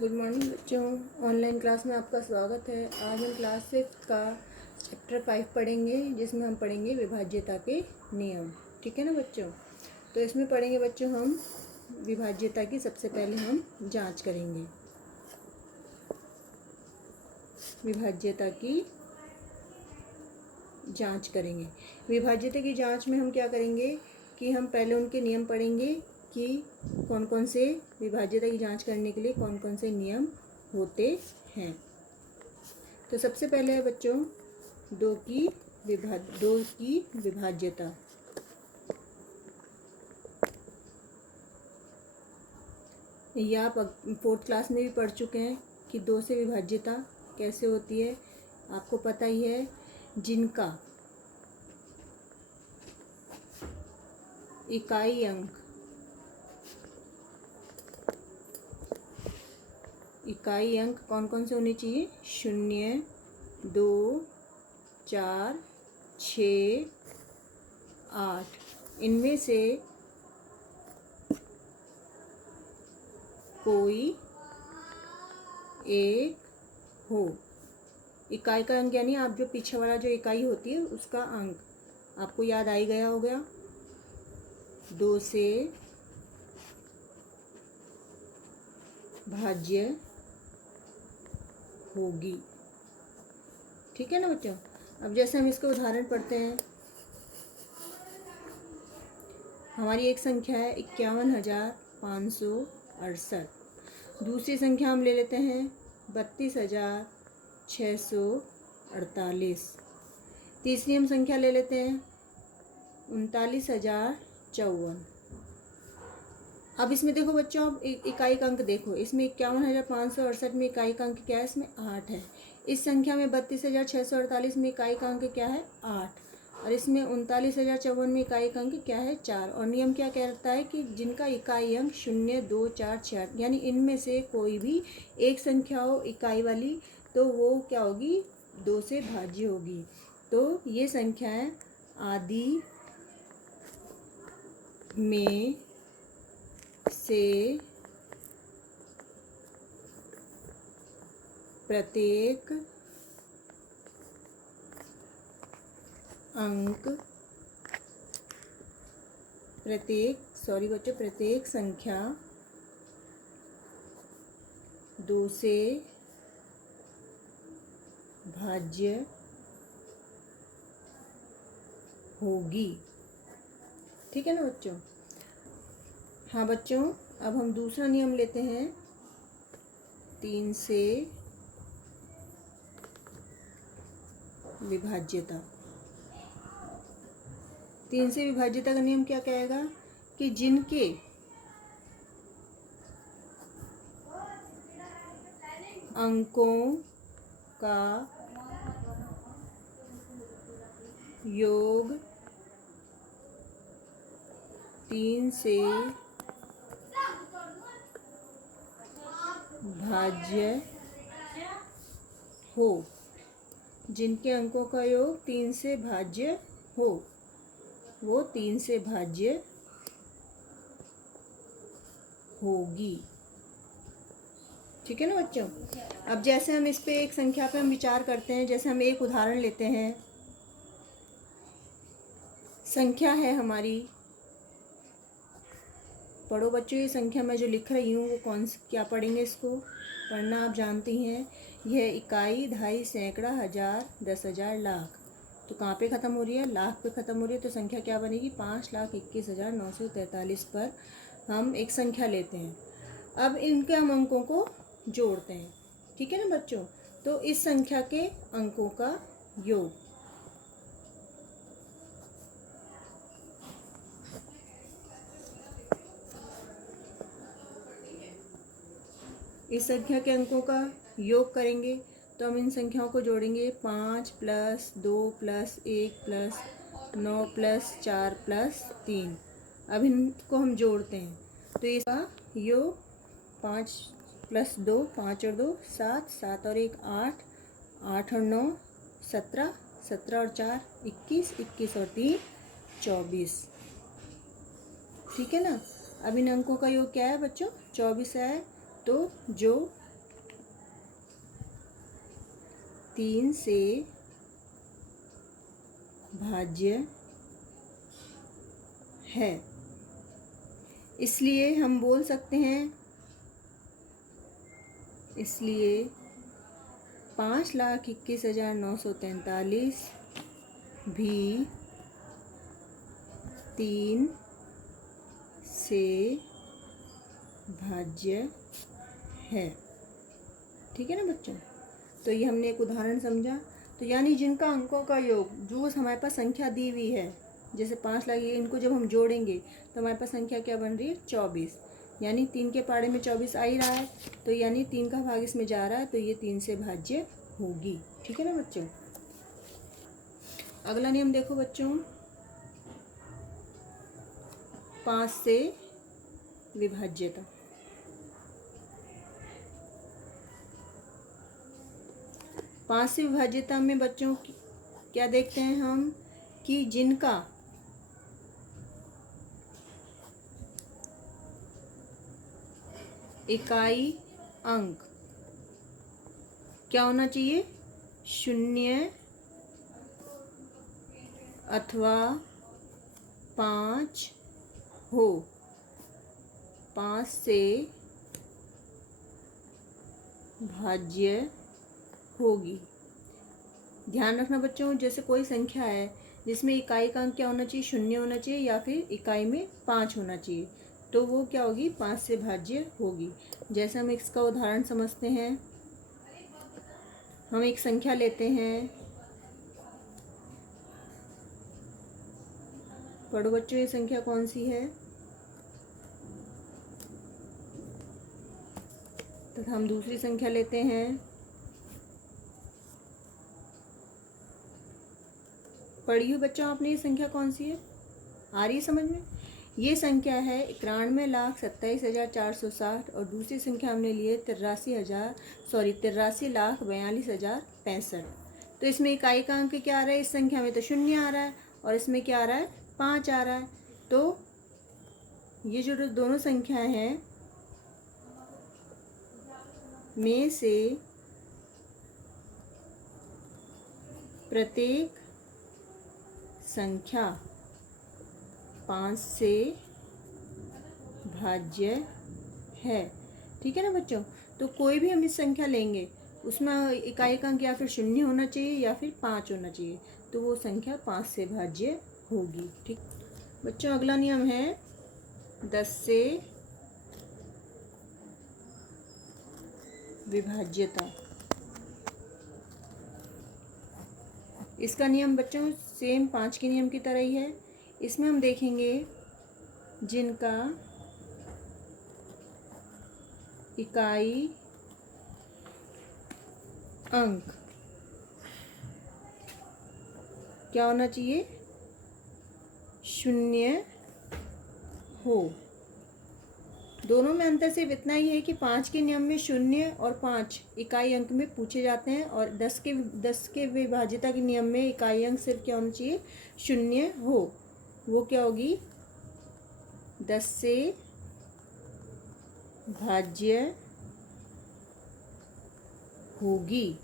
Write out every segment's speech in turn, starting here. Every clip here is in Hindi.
गुड मॉर्निंग बच्चों। ऑनलाइन क्लास में आपका स्वागत है। आज हम क्लास 6 का चैप्टर 5 पढ़ेंगे, जिसमें हम पढ़ेंगे विभाज्यता के नियम। ठीक है ना बच्चों। तो इसमें पढ़ेंगे बच्चों हम विभाज्यता की। सबसे पहले हम जांच करेंगे विभाज्यता की जांच करेंगे। विभाज्यता की जांच में हम क्या करेंगे कि हम पहले उनके नियम पढ़ेंगे कि कौन कौन से विभाज्यता की जांच करने के लिए कौन कौन से नियम होते हैं। तो सबसे पहले है बच्चों दो की विभाज्यता। ये आप 4th क्लास में भी पढ़ चुके हैं कि दो से विभाज्यता कैसे होती है। आपको पता ही है, जिनका इकाई अंक कौन कौन से होने चाहिए? 0, 2, 4, 6, 8। इनमें से कोई एक हो। इकाई का अंक यानी आप जो पीछे वाला जो इकाई होती है उसका अंक आपको याद आ ही गया हो गया। 2 से भाज्य होगी। ठीक है ना बच्चों। अब जैसे हम इसका उदाहरण पढ़ते हैं, हमारी एक संख्या है 51,568। दूसरी संख्या हम ले लेते हैं 32,648। तीसरी हम संख्या ले लेते हैं 39,054। अब इसमें देखो बच्चों, अब इकाई का अंक देखो। इसमें 51,568 में इकाई का अंक क्या है? इसमें 8 है। इस संख्या में 32,648 में इकाई का अंक क्या है? 8। और इसमें 39,054 में इकाई का अंक क्या है? 4। और नियम क्या कहता है कि जिनका इकाई अंक 0, 2, 4, 6, 8 यानी इनमें से कोई भी एक संख्या हो इकाई वाली, तो वो क्या होगी? 2 से भाज्य होगी। तो ये संख्याएं आदि में से प्रत्येक संख्या 2 से भाज्य होगी। ठीक है ना बच्चों। हाँ बच्चों, अब हम दूसरा नियम लेते हैं 3 से विभाज्यता। 3 से विभाज्यता का नियम क्या कहेगा कि जिनके अंकों का योग 3 से भाज्य हो। जिनके अंकों का योग 3 से भाज्य हो, वो 3 से भाज्य होगी। ठीक है ना बच्चों। अब जैसे हम इस पे एक संख्या पे हम विचार करते हैं, जैसे हम एक उदाहरण लेते हैं। संख्या है हमारी, पढ़ो बच्चों, ये संख्या मैं जो लिख रही हूँ वो क्या पढ़ेंगे? इसको पढ़ना आप जानती हैं। यह इकाई, दहाई, सैकड़ा, हजार, 10,000, लाख। तो कहाँ पे ख़त्म हो रही है? लाख पे ख़त्म हो रही है। तो संख्या क्या बनेगी? 5,21,943 पर हम एक संख्या लेते हैं। अब इनके हम अंकों को जोड़ते हैं। ठीक है ना बच्चों। तो इस संख्या के अंकों का योग, इस संख्या के अंकों का योग करेंगे तो हम इन संख्याओं को जोड़ेंगे। 5 + 2 + 1 + 9 + 4 + 3। अब इनको हम जोड़ते हैं तो इसका योग 5 + 2 5 और 2 7, 7 और 1 8, 8 और 9 17, 17 और 4 21, 21 और 3 24। ठीक है ना। अब इन अंकों का योग क्या है बच्चों? 24 है। तो जो 3 से भाज्य है। इसलिए हम बोल सकते हैं, इसलिए 5,21,943 भी 3 से भाज्य है। ठीक है ना बच्चों। तो ये हमने एक उदाहरण समझा। तो यानी जिनका अंकों का योग, जो हमारे पास संख्या दी हुई है, जैसे 5 लाख, ये इनको जब हम जोड़ेंगे तो हमारे पास संख्या क्या बन रही है? 24। यानी 3 के पाड़े में 24 आ ही रहा है, तो यानी 3 का भाग इसमें जा रहा है, तो ये 3 से भाज्य होगी। ठीक है ना बच्चों। अगला नियम देखो बच्चों, 5 से विभाज्यता। 5 से विभाज्यता में बच्चों क्या देखते हैं हम कि जिनका इकाई अंक क्या होना चाहिए? 0 अथवा 5 हो। 5 से भाज्य होगी। ध्यान रखना बच्चों, जैसे कोई संख्या है जिसमें इकाई का अंक क्या होना चाहिए? 0 होना चाहिए या फिर इकाई में 5 होना चाहिए, तो वो क्या होगी? 5 से भाज्य होगी। जैसे हम इसका उदाहरण समझते हैं। हम एक संख्या लेते हैं, पढ़ो बच्चों, ये संख्या कौन सी है? तो हम दूसरी संख्या लेते हैं, पढ़िए बच्चों आपने, ये संख्या कौन सी है? आ रही है समझ में? ये संख्या है 91,27,460 और दूसरी संख्या हमने ली है 83,42,65। तो इसमें इकाई का अंक क्या आ रहा है? इस संख्या में तो 0 आ रहा है और इसमें क्या आ रहा है? 5 आ रहा है। तो ये जो दोनों संख्याएं हैं में से प्रत्येक संख्या 5 से भाज्य है। ठीक है ना बच्चों। तो कोई भी हम इस संख्या लेंगे उसमें इकाई का अंक या फिर 0 होना चाहिए या फिर 5 होना चाहिए, तो वो संख्या 5 से भाज्य होगी। ठीक बच्चों, अगला नियम है 10 से विभाज्यता। इसका नियम बच्चों सेम 5 के नियम की तरह ही है। इसमें हम देखेंगे जिनका इकाई अंक क्या होना चाहिए? 0 हो। दोनों में अंतर सिर्फ इतना ही है कि 5 के नियम में 0 और 5 इकाई अंक में पूछे जाते हैं और 10 के विभाज्यता के नियम में इकाई अंक सिर्फ क्या होना चाहिए? 0 हो। वो क्या होगी? 10 से भाज्य होगी।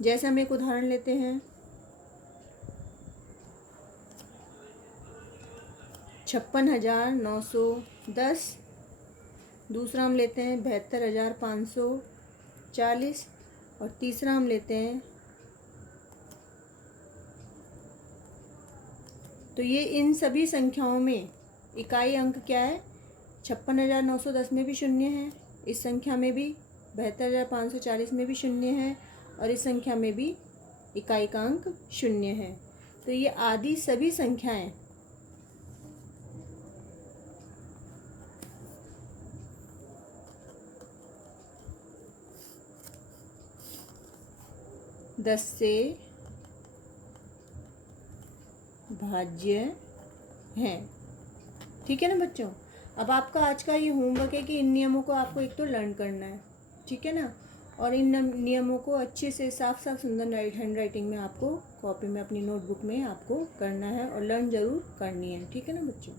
जैसे हम एक उदाहरण लेते हैं, 56,910। दूसरा हम लेते हैं 72,540 और तीसरा हम लेते हैं, तो ये इन सभी संख्याओं में इकाई अंक क्या है? 56,910 में भी 0 है, इस संख्या में भी 72,540 में भी 0 है और इस संख्या में भी इकाई का अंक 0 है। तो ये आदि सभी संख्याएं दस से भाज्य हैं। ठीक है ना बच्चों। अब आपका आज का ये होमवर्क है कि इन नियमों को आपको एक तो लर्न करना है, ठीक है ना, और इन नियमों को अच्छे से साफ साफ सुंदर हैंड राइटिंग में आपको कॉपी में अपनी नोटबुक में आपको करना है और लर्न ज़रूर करनी है। ठीक है ना बच्चों।